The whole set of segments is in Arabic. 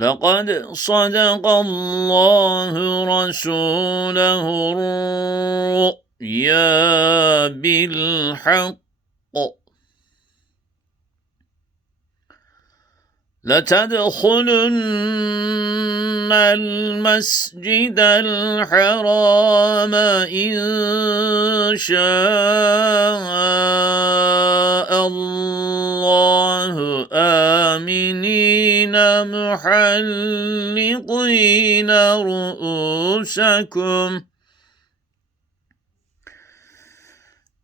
لقد صدق الله رسوله الرؤيا بالحق. لتدخلن المسجد الحرام إن شاء الله آمنين محلقين رؤوسكم.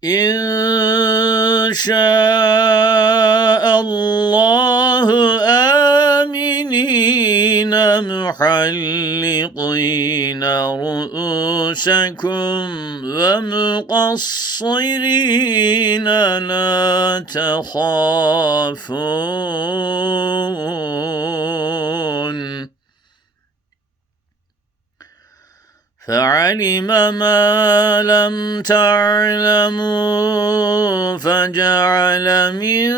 إن شاء الله آمنين محلقين رؤوسكم ومقصرين لا تخافون فعلم ما لم تعلموا فجعل من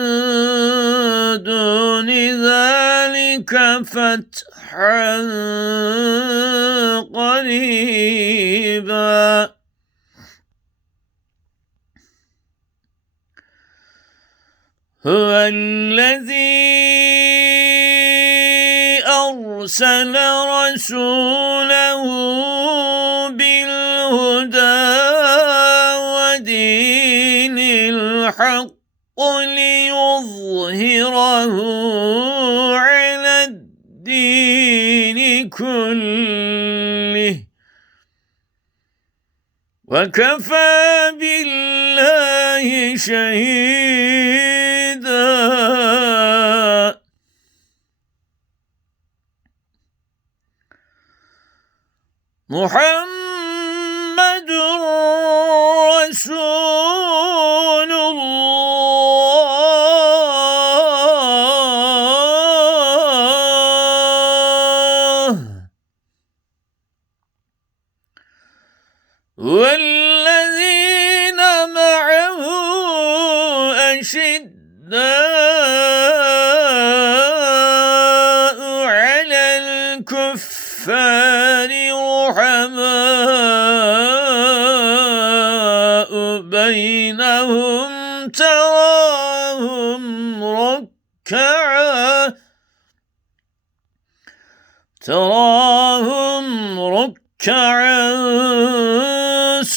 دون ذلك فتحا قريبا. هو الذي أرسل رسوله بالهدى ودين الحق ليظهره كله وكفى بالله شهيداً. محمد والذين معه أشداء على الكفار رحماء بينهم تراهم ركعا تراهم ركعا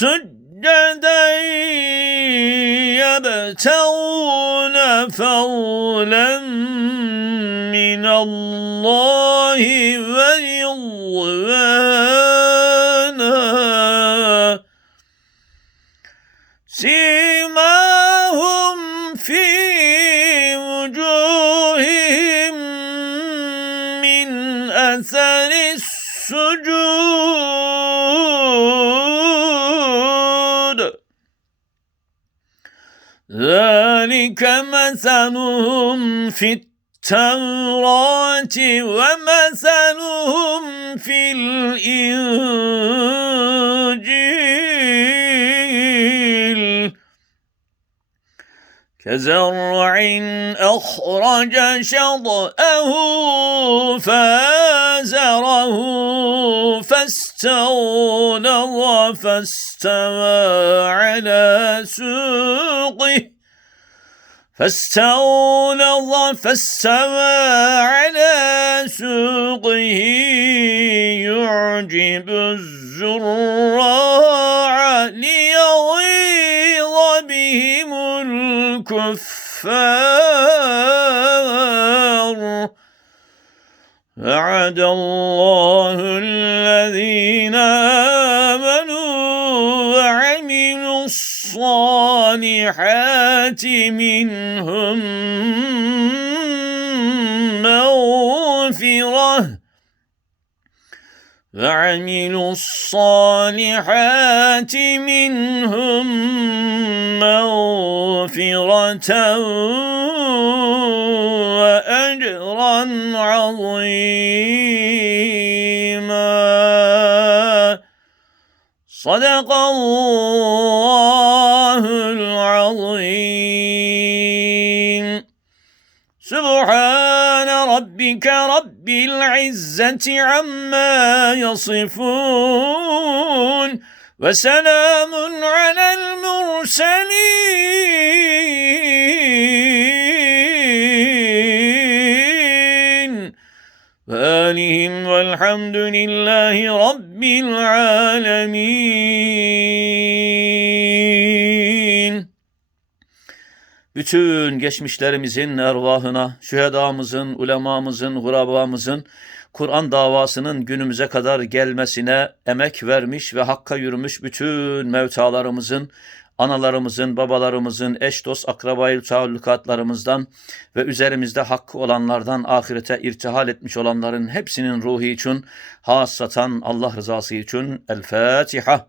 سجدا يبتغون فضلا من الله ورضوانا. سيماهم في وجوههم من أثر السجود. ذلك مثلهم في التوراة ومثلهم في الإنجيل. كزرع أخرج شطأه فآزره فاستغلظ فاستوى على سوقه. فاستغلظ فاستوى على سوقه يعجب الزراع ليغيظ بهم الكفار. أعد الله الذين آمنوا الصالحات منهم مغفرة. وعملوا الصالحات منهم مغفرة وأجرا عظيما. صدق الله ربك رب العزة عما يصفون وسلام على المرسلين وآلهم والحمد لله رب العالمين Bütün geçmişlerimizin ervahına, şühedamızın, ulemamızın, gurabamızın, Kur'an davasının günümüze kadar gelmesine emek vermiş ve hakka yürümüş bütün mevtalarımızın, analarımızın, babalarımızın, eş dost akrabayı taallukatlarımızdan ve üzerimizde hakkı olanlardan ahirete irtihal etmiş olanların hepsinin ruhi için, hassatan Allah rızası için El Fatiha.